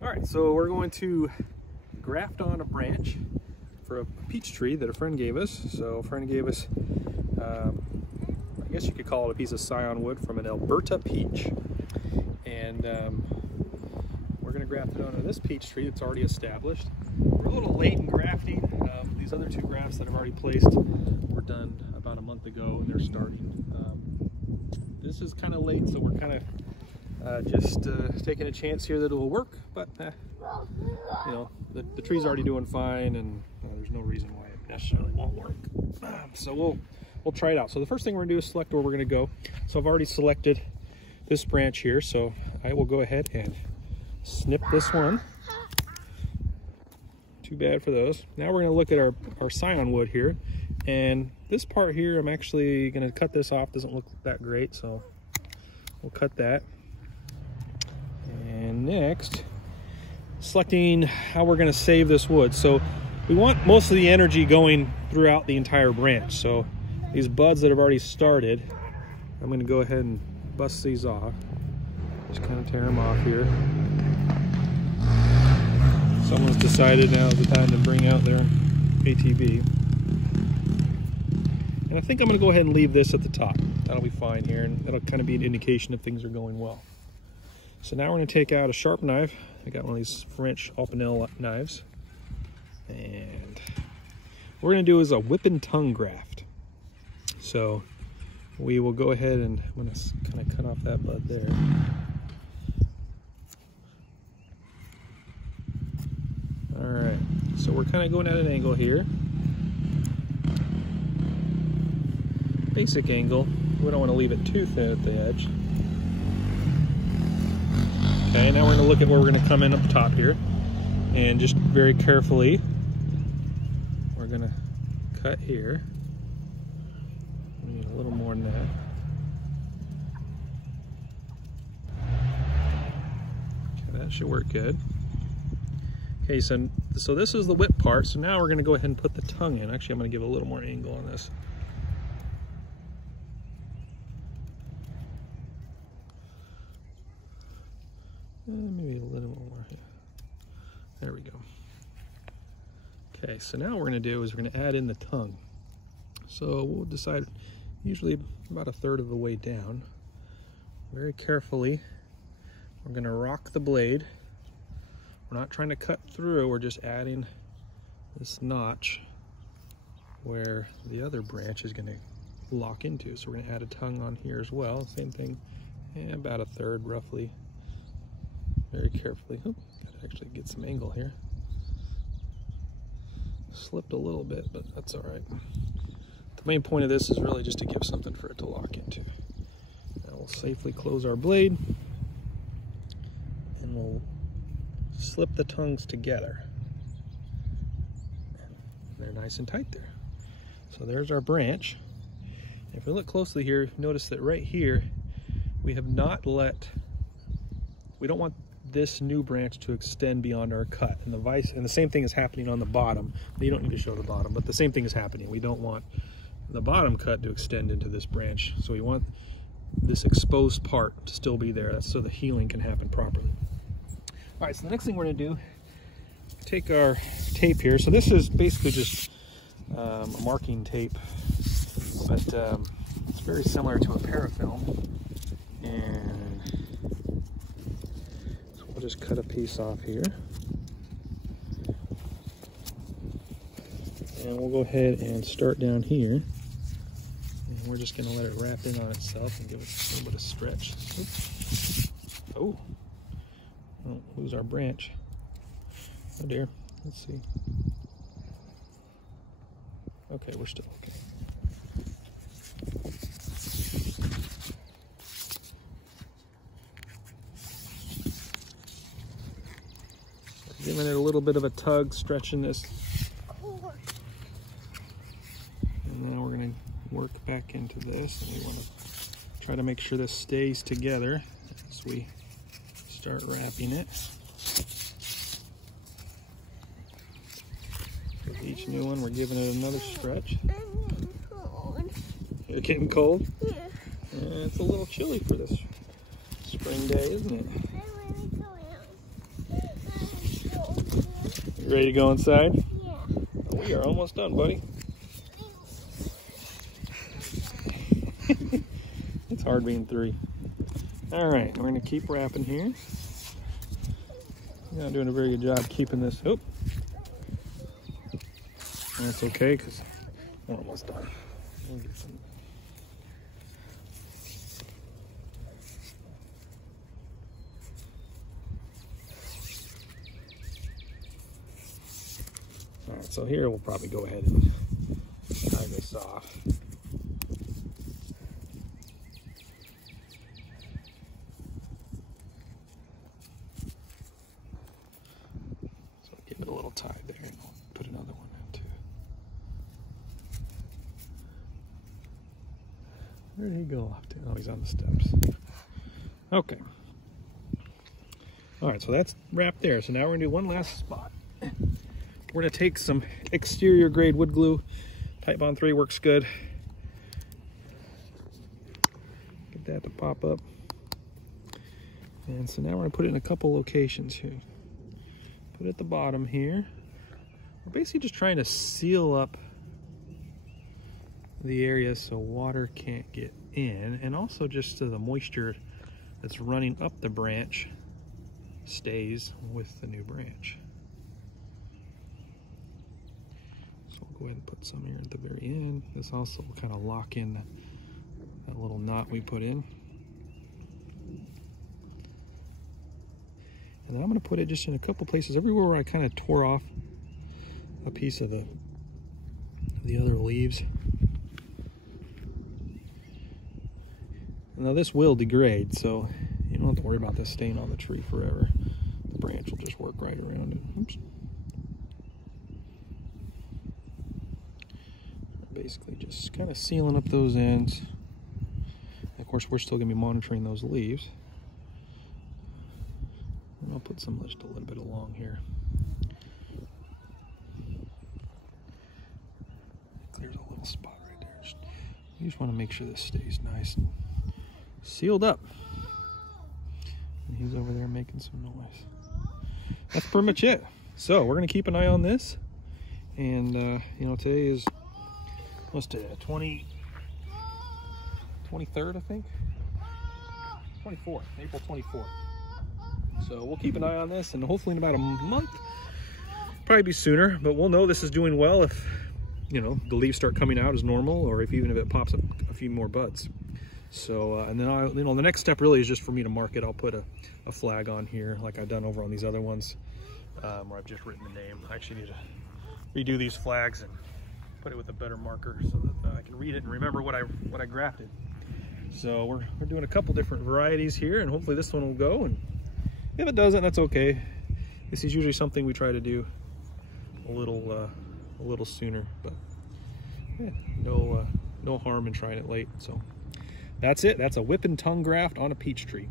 All right, so we're going to graft on a branch for a peach tree that a friend gave us. So a friend gave us, I guess you could call it a piece of scion wood from an Alberta peach. And we're gonna graft it onto this peach tree that's already established. We're a little late in grafting. These other two grafts that I've already placed were done about a month ago and they're starting. This is kind of late, so we're kind of just taking a chance here that it will work, but you know, the tree's already doing fine, and there's no reason why it necessarily won't work. So we'll try it out. So the first thing we're gonna do is select where we're gonna go. So I've already selected this branch here, so I will go ahead and snip this one. Too bad for those. Now we're gonna look at our scion wood here, and this part here, I'm actually gonna cut this off. Doesn't look that great, so we'll cut that. And next, selecting how we're gonna save this wood. So we want most of the energy going throughout the entire branch. So these buds that have already started, I'm gonna go ahead and bust these off. Just kind of tear them off here. Someone's decided now's the time to bring out their ATV. And I think I'm gonna go ahead and leave this at the top. That'll be fine here, and that'll kind of be an indication if things are going well. So now we're gonna take out a sharp knife. I got one of these French Opinel knives. And what we're gonna do is a whip and tongue graft. So we will go ahead and I'm gonna kind of cut off that bud there. All right, so we're kind of going at an angle here. Basic angle. We don't want to leave it too thin at the edge. Okay, now we're going to look at where we're going to come in up top here. And just very carefully, we're going to cut here. We need a little more than that. Okay, that should work good. Okay, so this is the whip part. So now we're going to go ahead and put the tongue in. Actually, I'm going to give a little more angle on this. Maybe a little more here. There we go. Okay, so now what we're going to do is we're going to add in the tongue. So we'll decide usually about a third of the way down. Very carefully, we're going to rock the blade. We're not trying to cut through, we're just adding this notch where the other branch is going to lock into. So we're going to add a tongue on here as well. Same thing, about a third roughly. Very carefully. Oop, gotta actually get some angle here. Slipped a little bit, but that's all right. The main point of this is really just to give something for it to lock into. Now we'll safely close our blade and we'll slip the tongues together. And they're nice and tight there. So there's our branch. If we look closely here, notice that right here we have not we don't want this new branch to extend beyond our cut, and the same thing is happening on the bottom. You don't need to show the bottom, but the same thing is happening. We don't want the bottom cut to extend into this branch, so we want this exposed part to still be there. That's so the healing can happen properly. All right, so the next thing we're going to do, take our tape here. So this is basically just a marking tape, but it's very similar to a parafilm, and we'll just cut a piece off here. And we'll go ahead and start down here. And we're just gonna let it wrap in on itself and give it a little bit of stretch. Oops. Oh, lose our branch. Oh dear, let's see. Okay, we're still okay. Giving it a little bit of a tug, stretching this. And now we're going to work back into this. And we want to try to make sure this stays together as we start wrapping it. With each new one, we're giving it another stretch. You're getting cold? Yeah. It's a little chilly for this spring day, isn't it? You ready to go inside? Yeah. Oh, we are almost done, buddy. It's hard being 3. All right, we're gonna keep wrapping here. You're not doing a very good job keeping this. Oh, that's okay because we're almost done. We'll get some. All right, so here we'll probably go ahead and tie this off. So give it a little tie there, and I'll put another one in too. Where did he go off to? Oh, he's on the steps. Okay. All right, so that's wrapped there. So now we're gonna do one last spot. We're gonna take some exterior grade wood glue. Titebond 3 works good. Get that to pop up. And so now we're gonna put it in a couple locations here. Put it at the bottom here. We're basically just trying to seal up the area so water can't get in, and also just so the moisture that's running up the branch stays with the new branch. So we'll go ahead and put some here at the very end. This also will kind of lock in that little knot we put in. And then I'm going to put it just in a couple places, everywhere where I kind of tore off a piece of the other leaves. Now this will degrade, so you don't have to worry about this staying on the tree forever. The branch will just work right around it. Oops. Basically just kind of sealing up those ends. And of course, we're still going to be monitoring those leaves. And I'll put some just a little bit along here. There's a little spot right there. You just want to make sure this stays nice and sealed up. And he's over there making some noise. That's pretty much it. So we're going to keep an eye on this. And, you know, today is, what's today, 23rd, I think? 24th, April 24th. So we'll keep an eye on this, and hopefully in about a month, probably be sooner, but we'll know this is doing well if, you know, the leaves start coming out as normal, or if even if it pops up a few more buds. So, and then you know, the next step really is just for me to mark it. I'll put a flag on here like I've done over on these other ones, where I've just written the name. I actually need to redo these flags and put it with a better marker so that I can read it and remember what I grafted. So we're doing a couple different varieties here, and hopefully this one will go, and if it doesn't, that's okay. This is usually something we try to do a little sooner, but yeah, no harm in trying it late. So that's it. That's a whip and tongue graft on a peach tree.